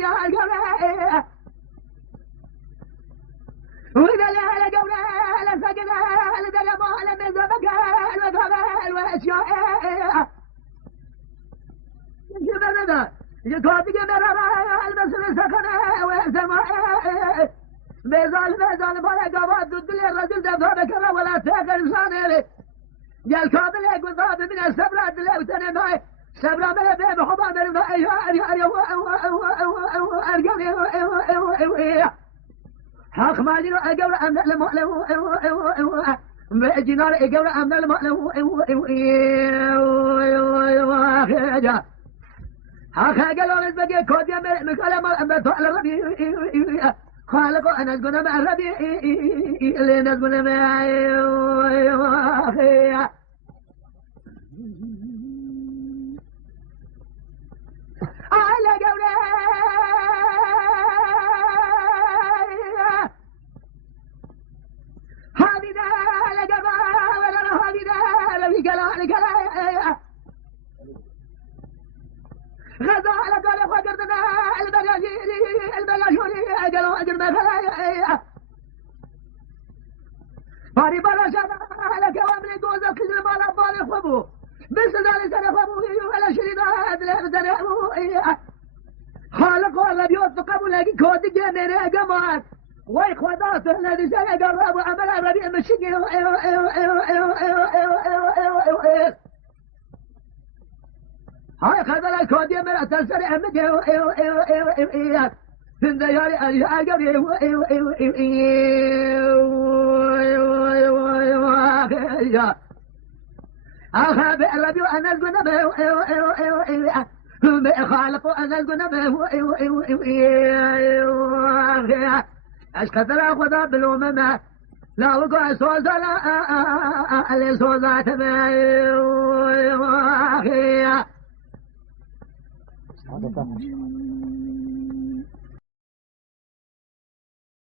يا القولة وإذا لا قولة لسقنا لدل مال من زبقال وقبال وأشياء جبنا ذا يقعد جبنا المسر سكنه وسماء ميزان فلا قبض الدنيا الرجل دفع كرا ولا تاكل إنسان قال كابل يقول ضاب من السبرة اللي وتنمى سبرة من بيب حبان حق ما جينا أجور أمن المؤلم جينا أجور أمن المؤلم حق قالوا نسبة كود يمر مكلم أمن طال ربي خالق أنا أقول مع ربي اللي نسبة معي على قولي هذه ذا لقبا ولا هذه ذا لو قلا غزا على قال فقردنا البلاجوني قالوا أجر مثلا فاري بلا شانا لك وامري دوزا كذل مالا بالي خبو بس ذلك سنة خبو ولا شريدات لأبو خالق والله بيوت قبل لكن كود جميل قمات وإخواتات الذي سيقرب أمل ربيع المشيكي هاي خذ الكود يمر تنسري أمك من دياري أجري أخاب الربيع أنا القنبه خالق أنا القنبه أشكت لا خذا بالأمم لا وقع صوزا لا اللي صوزا تبعي